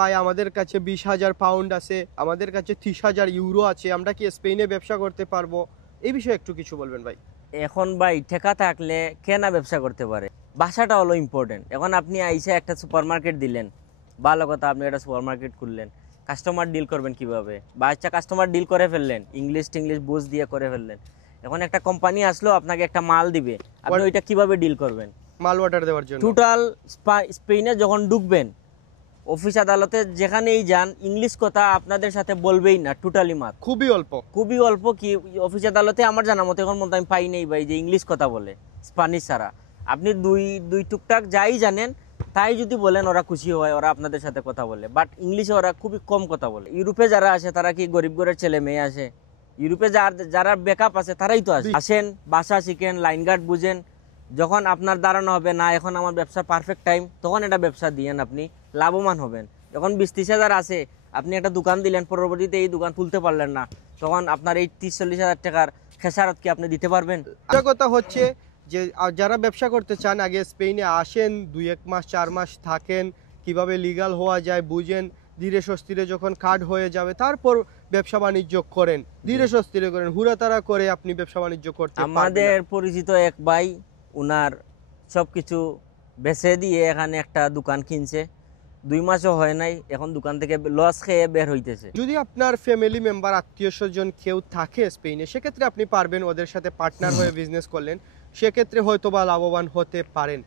ভাই আমাদের কাছে 20,000 পাউন্ড আছে, আমাদের কাছে 30,000 ইউরো আছে, আমরা কি স্পেনে ব্যবসা করতে পারবো? এই বিষয়ে একটু কিছু বলবেন ভাই। এখন ভাই ঠেকা থাকলে কে না ব্যবসা করতে পারে। ভাষাটা হলো ইম্পর্টেন্ট। এখন আপনি আইসে একটা সুপার মার্কেট দিলেন, ভালো কথা, আপনি একটা সুপার মার্কেট খুললেন, কাস্টমার ডিল করবেন কিভাবে? বা আচ্ছা কাস্টমার ডিল করে ফেললেন, ইংলিশ টিংলিশ বুঝ দিয়ে করে ফেললেন। এখন একটা কোম্পানি আসলো আপনাকে একটা মাল দিবে, আপনি ওইটা কিভাবে ডিল করবেন? মাল অর্ডার দেওয়ার জন্য টোটাল স্পেনে যখন ঢুকবেন, অফিস আদালতে যেখানেই যান, ইংলিশ কথা আপনাদের সাথে বলবেই না, টোটালি মাত। খুবই অল্প। খুবই অল্প। কি অফিস আদালতে আমার জানা মতো এখন মতো আমি পাই নেই ভাই যে ইংলিশ কথা বলে, স্প্যানিশ ছাড়া। আপনি দুই দুই টুকটাক যাই জানেন তাই যদি বলেন, ওরা খুশি হয়, ওরা আপনাদের সাথে কথা বলে। বাট ইংলিশে ওরা খুবই কম কথা বলে। ইউরোপে যারা আসে তারা কি গরিব ঘরের ছেলে মেয়ে আসে? ইউরোপে যারা ব্যাকআপ আছে তারাই তো আসে। আসেন, ভাষা শিখেন, লাইন গার্ড বুঝেন। যখন আপনার দাঁড়ানো হবে না এখন আমার ব্যবসা পারফেক্ট টাইম, তখন এটা ব্যবসা দিয়েন, আপনি লাভবান হবেন। যখন 20-30 হাজার আছে, আপনি একটা দোকান দিলেন, পরবর্তীতে এই দোকান তুলতে পারলেন না, তখন আপনার এই 30-40 হাজার টাকার খেসারত কি আপনি দিতে পারবেন? একটা কথা হচ্ছে যে যারা ব্যবসা করতে চান আগে স্পেনে আসেন, 2-1 মাস 4 মাস থাকেন, কিভাবে লিগাল হওয়া যায় বুঝেন, ধীরে সুস্থিরে যখন কার্ড হয়ে যাবে তারপর ব্যবসা বাণিজ্য করেন, ধীরে সুস্থিরে করেন, হুড়াতাড়া করে আপনি ব্যবসা বাণিজ্য করতে পারবেন না। আমাদের পরিচিত এক ভাই, উনার সবকিছু বেচে দিয়ে এখানে একটা দোকান কিনছে, 2 মাসও হয় নাই, এখন দোকান থেকে লস খেয়ে বের হইতেছে। যদি আপনার ফ্যামিলি মেম্বার, আত্মীয় স্বজন কেউ থাকে স্পেনে, সেক্ষেত্রে আপনি পারবেন, ওদের সাথে পার্টনার হয়ে বিজনেস করলেন, সেক্ষেত্রে হয়তো বা লাভবান হতে পারেন।